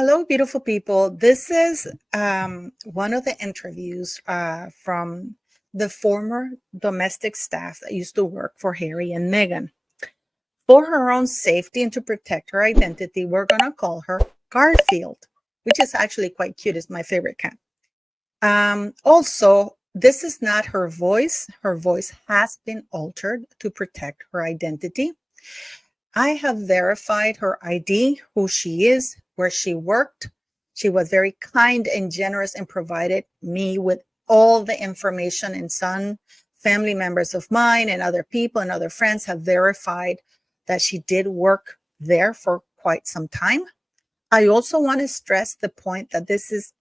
Hello, beautiful people. This is one of the interviews from the former domestic staff that used to work for Harry and Meghan. For her own safety and to protect her identity, we're going to call her Garfield, which is actually quite cute. It's my favorite cat. Also, this is not her voice. Her voice has been altered to protect her identity. I have verified her ID, who she is, where she worked. She was very kind and generous and provided me with all the information. And some family members of mine and other people and other friends have verified that she did work there for quite some time. I also want to stress the point that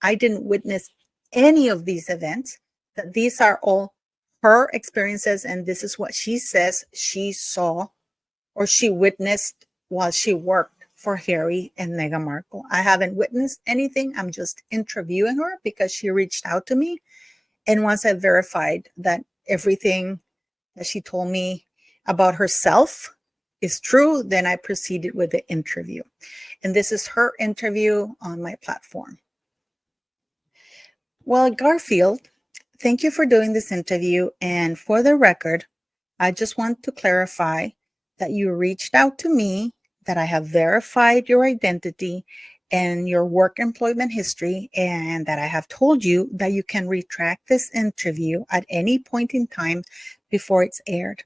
I didn't witness any of these events, that these are all her experiences, and this is what she says she saw or she witnessed while she worked for Harry and Meghan Markle. I haven't witnessed anything. I'm just interviewing her because she reached out to me. And once I verified that everything that she told me about herself is true, then I proceeded with the interview. And this is her interview on my platform. Well, Garfield, thank you for doing this interview. And for the record, I just want to clarify that you reached out to me, that I have verified your identity and your work employment history, and that I have told you that you can retract this interview at any point in time before it's aired.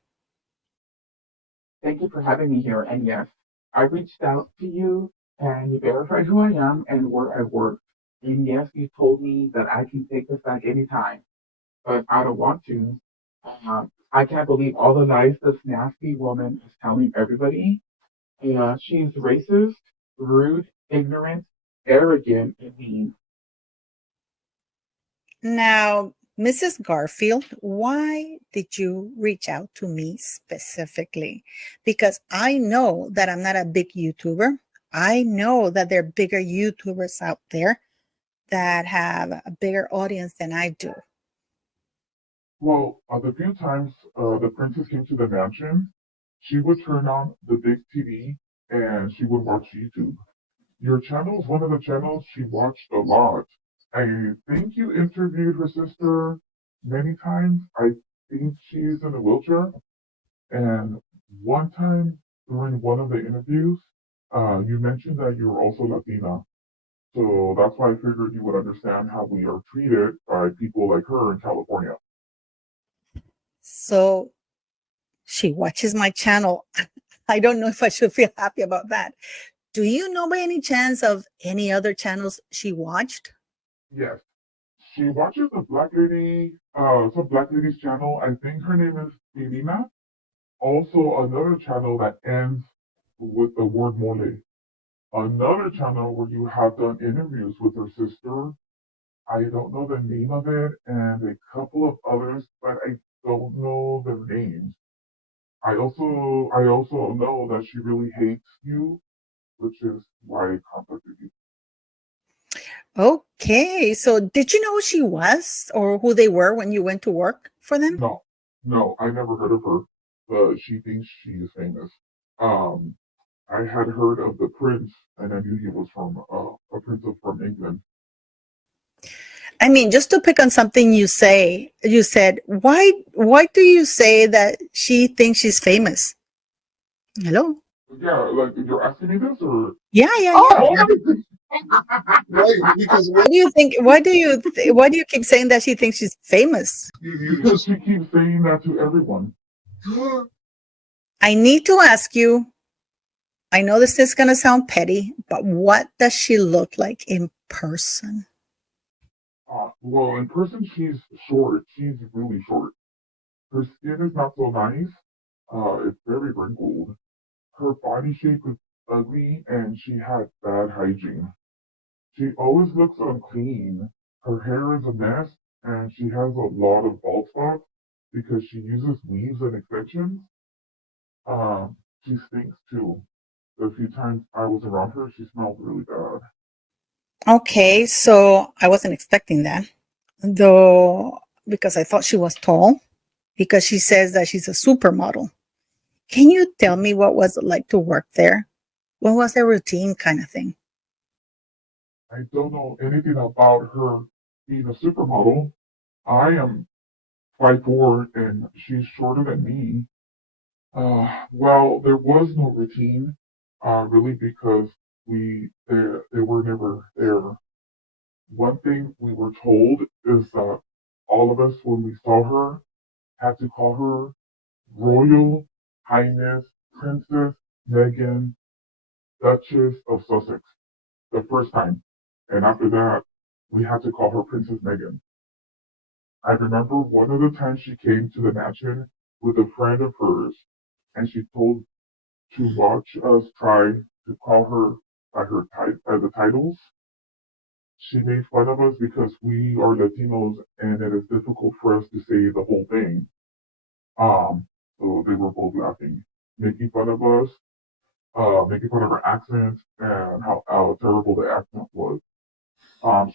Thank you for having me here. And yes, I reached out to you and you verified who I am and where I work. And yes, you told me that I can take this back anytime, but I don't want to. I can't believe all the lies this nasty woman is telling everybody. She's racist, rude, ignorant, arrogant, and mean. Now, Mrs. Garfield, why did you reach out to me specifically? Because I know that I'm not a big YouTuber. I know that there are bigger YouTubers out there that have a bigger audience than I do. Well, the few times the princess came to the mansion, she would turn on the big TV and she would watch YouTube. Your channel is one of the channels she watched a lot. I think you interviewed her sister many times. I think she's in a wheelchair. And one time during one of the interviews, you mentioned that you were also Latina. So that's why I figured you would understand how we are treated by people like her in California. So she watches my channel. I don't know if I should feel happy about that. Do you know by any chance of any other channels she watched? Yes. She watches a black lady, some black lady's channel. I think her name is Irina. Also, another channel that ends with the word mole. Another channel where you have done interviews with her sister. I don't know the name of it, and a couple of others, but I don't know their names. I also know that she really hates you, which is why I contacted you. Okay, so did you know who she was or who they were when you went to work for them? No, no, I never heard of her, but she thinks she is famous. Um, I had heard of the prince, and I knew he was from a prince from England. I mean, just to pick on something you said, why do you say that she thinks she's famous? Hello? Yeah, like you're asking me this, or Yeah, yeah, oh, yeah. right? Because Why do you keep saying that she thinks she's famous? because she keeps saying that to everyone. I need to ask you, I know this is going to sound petty, but what does she look like in person? Well, in person, she's short. She's really short. Her skin is not so nice. It's very wrinkled. Her body shape is ugly, and she has bad hygiene. She always looks unclean. Her hair is a mess, and she has a lot of bald spots because she uses weaves and extensions. She stinks too. The few times I was around her, she smelled really bad. Okay, so I wasn't expecting that, though, because I thought she was tall, because she says that she's a supermodel. Can you tell me what was it like to work there? What was their routine kind of thing? I don't know anything about her being a supermodel. I am 5'4" and she's shorter than me. Well, there was no routine, really, because they were never there. One thing we were told is that all of us, when we saw her, had to call her Royal Highness Princess Meghan, Duchess of Sussex, the first time. And after that, we had to call her Princess Meghan. I remember one of the times she came to the mansion with a friend of hers, and she told to watch us try to call her by the titles. She made fun of us because we are Latinos and it is difficult for us to say the whole thing. Um, so they were both laughing, making fun of us, making fun of our accent and how terrible the accent was.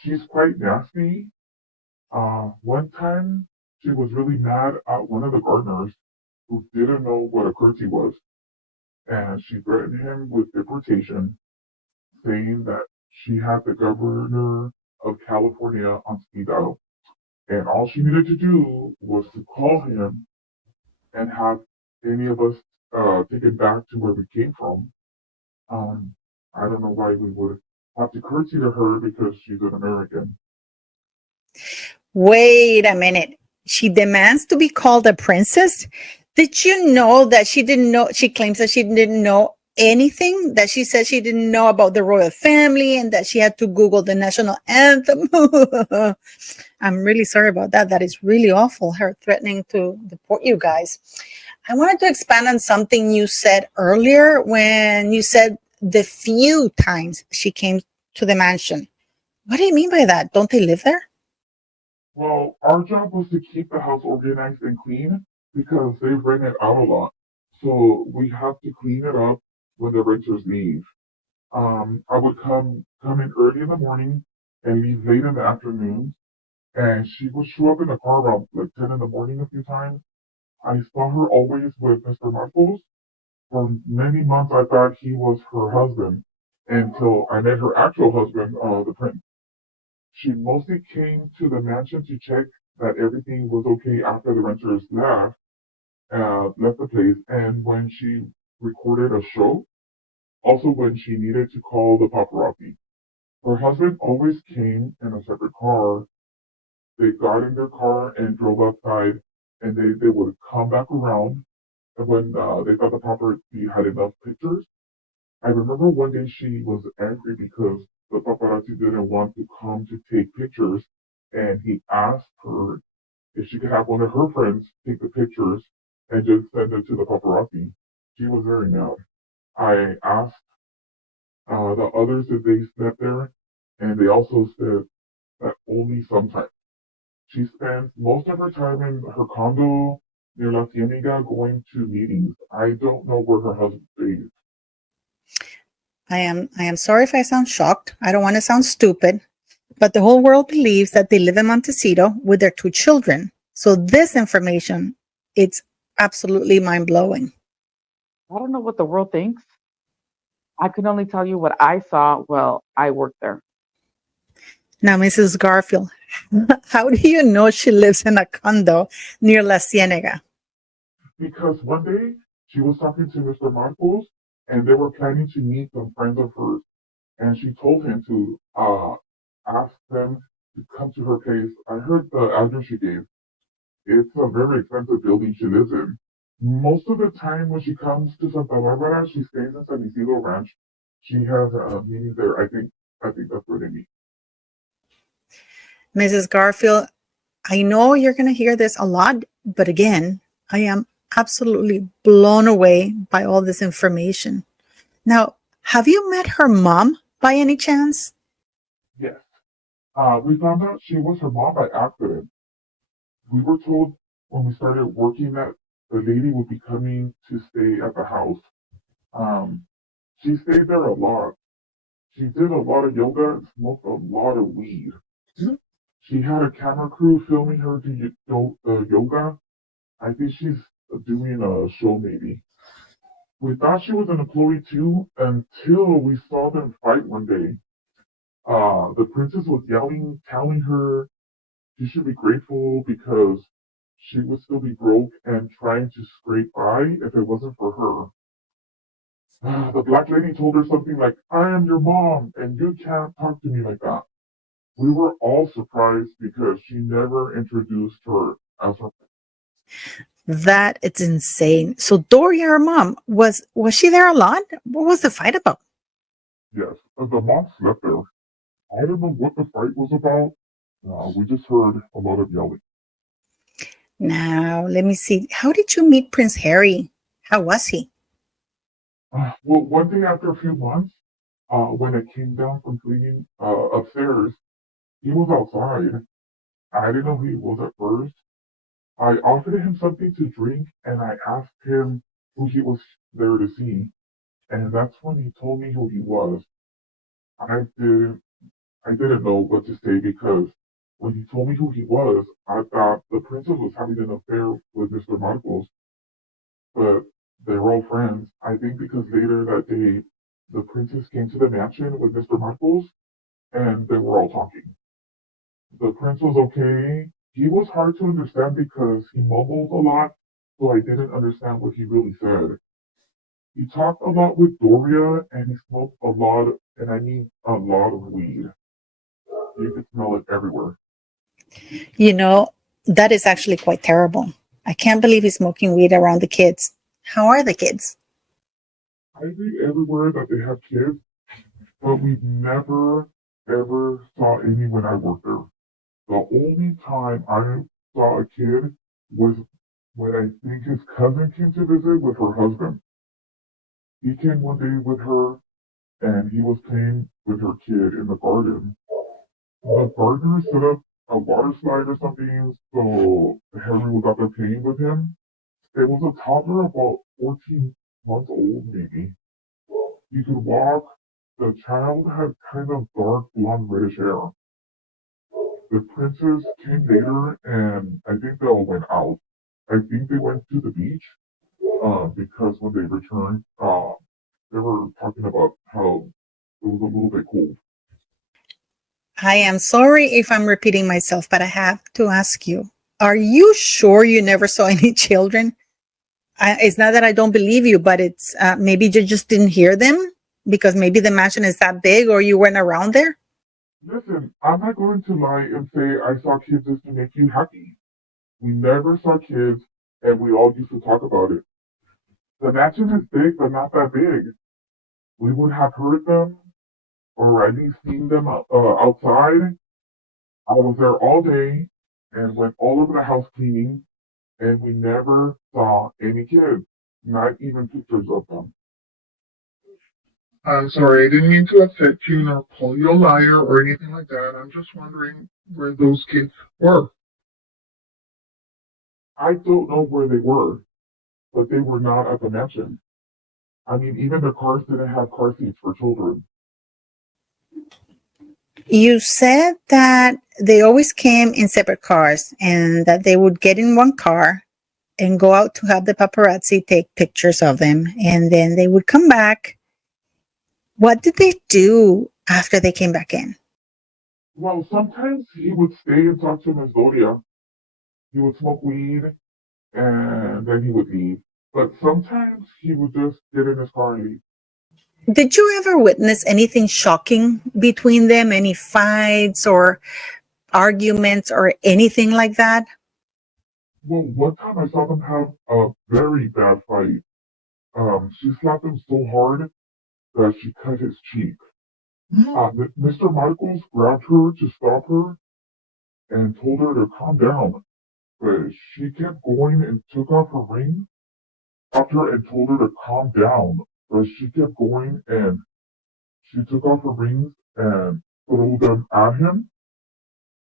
She's quite nasty. One time she was really mad at one of the gardeners who didn't know what a curtsy was, and she threatened him with deportation, saying that she had the governor of California on speed dial, and all she needed to do was to call him and have any of us taken back to where we came from. Um, I don't know why we would have to curtsy to her because she's an American. Wait a minute. She demands to be called a princess? Did you know that she didn't know? She claims that she didn't know anything, that she said she didn't know about the royal family and that she had to Google the national anthem. I'm really sorry about that. That is really awful, her threatening to deport you guys. I wanted to expand on something you said earlier when you said the few times she came to the mansion. What do you mean by that? Don't they live there? Well, our job was to keep the house organized and clean because they rent it out a lot. So we have to clean it up when the renters leave. I would come in early in the morning and leave late in the afternoon, and she would show up in the car around like 10 in the morning a few times. I saw her always with Mr. Marcos. For many months, I thought he was her husband until I met her actual husband, the prince. She mostly came to the mansion to check that everything was okay after the renters left the place, and when she recorded a show, also when she needed to call the paparazzi. Her husband always came in a separate car. They got in their car and drove outside, and they would come back around. And when they thought the paparazzi had enough pictures, I remember one day she was angry because the paparazzi didn't want to come to take pictures, and he asked her if she could have one of her friends take the pictures and just send it to the paparazzi. She was very mad. I asked the others if they slept there, and they also said that only sometimes. She spends most of her time in her condo near La Cienega going to meetings. I don't know where her husband stays. I am sorry if I sound shocked. I don't want to sound stupid, but the whole world believes that they live in Montecito with their two children. So this information, it's absolutely mind blowing. I don't know what the world thinks. I can only tell you what I saw. Well, I worked there. Now, Mrs. Garfield, how do you know she lives in a condo near La Cienega? Because one day she was talking to Mr. Marcos and they were planning to meet some friends of hers. And she told him to ask them to come to her place. I heard the address she gave. It's a very expensive building she lives in. Most of the time when she comes to Santa Barbara, she stays in San Isidro Ranch. She has meetings there. I think that's where they meet. Mrs. Garfield, I know you're going to hear this a lot, but again, I am absolutely blown away by all this information. Now, have you met her mom by any chance? Yes. We found out she was her mom by accident. We were told when we started working that the lady would be coming to stay at the house. Um, she stayed there a lot. She did a lot of yoga and smoked a lot of weed. She had a camera crew filming her do yoga. I think she's doing a show maybe. We thought she was an employee too until we saw them fight one day. The princess was yelling, telling her she should be grateful because she would still be broke and trying to scrape by if it wasn't for her. The black lady told her something like, I am your mom and you can't talk to me like that. We were all surprised because she never introduced her as her. That it's insane. So Doria, her mom, was she there a lot? What was the fight about? Yes, the mom slept there. I don't know what the fight was about. We just heard a lot of yelling. Now, let me see. How did you meet Prince Harry? How was he? Well, one day after a few months, when I came down from cleaning upstairs, he was outside. I didn't know who he was at first. I offered him something to drink and I asked him who he was there to see. And that's when he told me who he was. I didn't I didn't know what to say because when he told me who he was, I thought the princess was having an affair with Mr. Markle, but they were all friends. I think because later that day, the princess came to the mansion with Mr. Markle and they were all talking. The prince was okay. He was hard to understand because he mumbled a lot, so I didn't understand what he really said. He talked a lot with Doria and he smoked a lot, and I mean a lot of weed. You could smell it everywhere. You know, that is actually quite terrible. I can't believe he's smoking weed around the kids. How are the kids? I read everywhere that they have kids, but we've never ever saw any when I worked there. The only time I saw a kid was when I think his cousin came to visit with her husband. He came one day with her and he was playing with her kid in the garden. The gardener set up a water slide or something, so Harry was out there playing with him. It was a toddler about 14 months old, maybe. He could walk. The child had kind of dark blonde reddish hair. The princess came later, and I think they all went out. I think they went to the beach because when they returned, they were talking about how it was a little bit cold. I am sorry if I'm repeating myself, but I have to ask you, are you sure you never saw any children? It's not that I don't believe you, but it's maybe you just didn't hear them because maybe the mansion is that big or you weren't around there. Listen, I'm not going to lie and say I saw kids just to make you happy. We never saw kids, and we all used to talk about it. The mansion is big, but not that big. We would have heard them or at least seen them outside. I was there all day and went all over the house cleaning, and we never saw any kids, not even pictures of them. I'm sorry, I didn't mean to upset you nor call you a liar or anything like that. I'm just wondering where those kids were. I don't know where they were, but they were not at the mansion. I mean, even the cars didn't have car seats for children. You said that they always came in separate cars and that they would get in one car and go out to have the paparazzi take pictures of them. And then they would come back. What did they do after they came back in? Well, sometimes he would stay and talk to Miss Doria. He would smoke weed and then he would leave. But sometimes he would just get in his car and leave. Did you ever witness anything shocking between them? Any fights or arguments or anything like that? Well, one time I saw them have a very bad fight. She slapped him so hard that she cut his cheek. Mr. Michaels grabbed her to stop her and told her to calm down, but she kept going and took off her ring. Stopped her and told her to calm down, but she kept going and she took off her rings and threw them at him.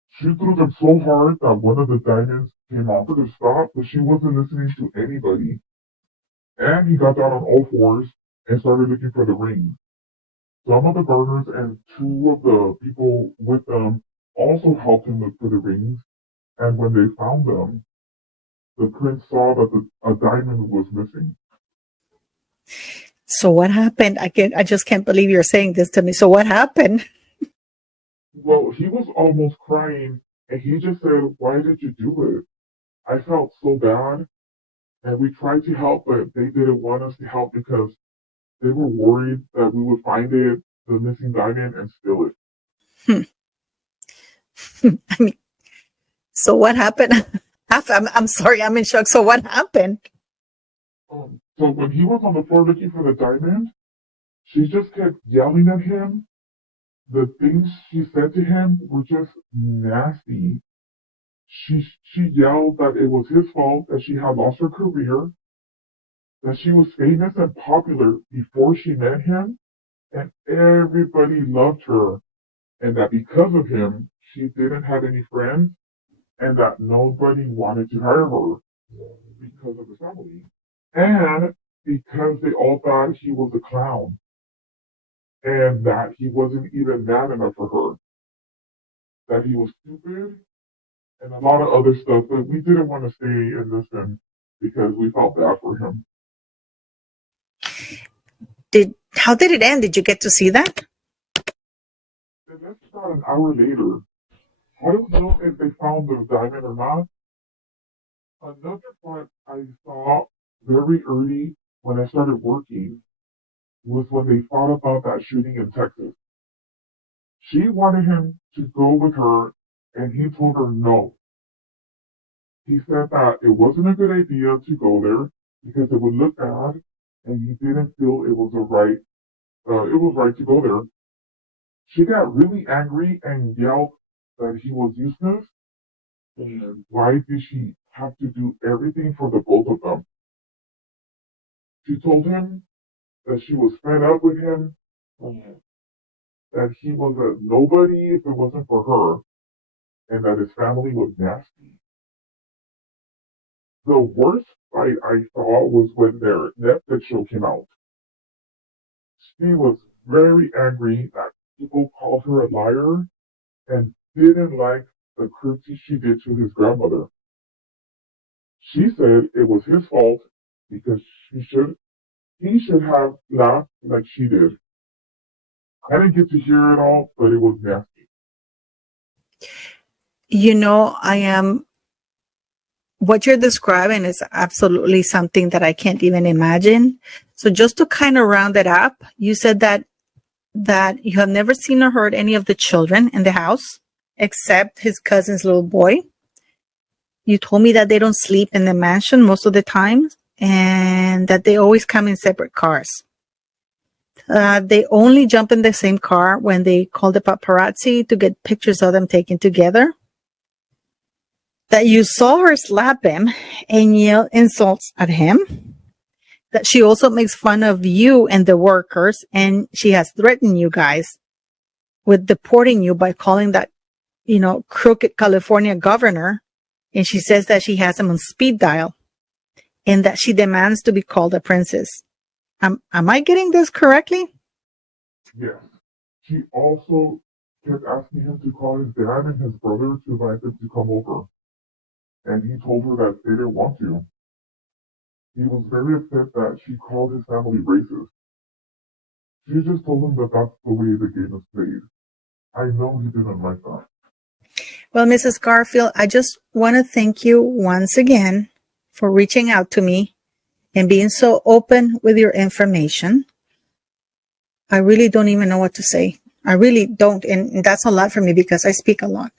She threw them so hard that one of the diamonds came off her to stop, but she wasn't listening to anybody. And he got down on all fours and started looking for the rings. Some of the gardeners and two of the people with them also helped him look for the rings, and when they found them, the prince saw that a diamond was missing. So what happened? I just can't believe you're saying this to me. So what happened? Well, he was almost crying, and he just said, "Why did you do it?" I felt so bad, and we tried to help, but they didn't want us to help because they were worried that we would find it, the missing diamond, and steal it. Hmm. I mean, so what happened? I'm sorry, I'm in shock. So what happened? So when he was on the floor looking for the diamond, she just kept yelling at him. The things she said to him were just nasty. She yelled that it was his fault that she had lost her career, that she was famous and popular before she met him, and everybody loved her, and that because of him, she didn't have any friends, and that nobody wanted to hire her because of the family, and because they all thought he was a clown, and that he wasn't even man enough for her, that he was stupid, and a lot of other stuff, but we didn't want to stay and listen because we felt bad for him. How did it end? Did you get to see that? And that's about an hour later. I don't know if they found the diamond or not. Another part I saw very early when I started working was when they thought about that shooting in Texas. She wanted him to go with her, and he told her no. He said that it wasn't a good idea to go there because it would look bad, and he didn't feel it was it was right to go there. She got really angry and yelled that he was useless, and why did she have to do everything for the both of them? She told him that she was fed up with him, and that he was a nobody if it wasn't for her, and that his family was nasty. The worst fight I saw was when their Netflix show came out. She was very angry that people called her a liar and didn't like the cruelty she did to his grandmother. She said it was his fault because he should have laughed like she did. I didn't get to hear it all, but it was nasty. I am, what you're describing is absolutely something that I can't even imagine. So just to kind of round it up, you said that you have never seen or heard any of the children in the house except his cousin's little boy. You told me that they don't sleep in the mansion most of the time and that they always come in separate cars. They only jump in the same car when they call the paparazzi to get pictures of them taken together. That you saw her slap him and yell insults at him. That she also makes fun of you and the workers, and she has threatened you guys with deporting you by calling that, crooked California governor. And she says that she has him on speed dial and that she demands to be called a princess. Am I getting this correctly? Yes. She also kept asking him to call his dad and his brother to invite them to come over. And he told her that they didn't want to. He was very upset that she called his family racist. She just told him that that's the way the game is played. I know he didn't like that. Well, Mrs. Garfield, I just want to thank you once again for reaching out to me and being so open with your information. I really don't even know what to say. I really don't. And that's a lot for me because I speak a lot.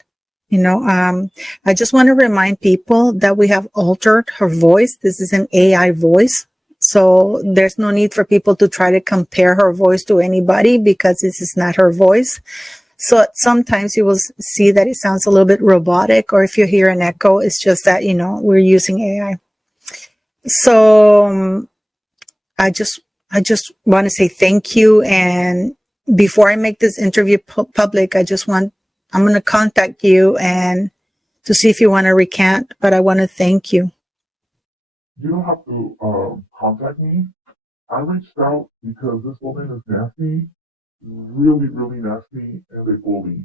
I just want to remind people that we have altered her voice. This is an AI voice. So there's no need for people to try to compare her voice to anybody because this is not her voice. So sometimes you will see that it sounds a little bit robotic, or if you hear an echo, it's just that, we're using AI. So I just want to say thank you. And before I make this interview public, I'm going to contact you and to see if you want to recant, but I want to thank you. You don't have to contact me. I reached out because this woman is nasty, really, really nasty, and they bully.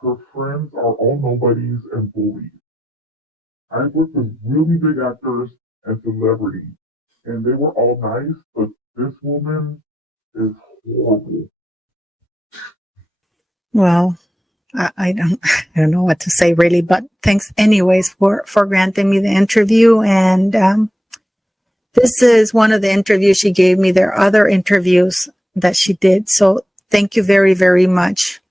Her friends are all nobodies and bullies. I worked with really big actors and celebrities, and they were all nice, but this woman is horrible. Well, I don't I don't know what to say really, but thanks anyways for granting me the interview. And this is one of the interviews she gave me. There are other interviews that she did. So thank you very, very much.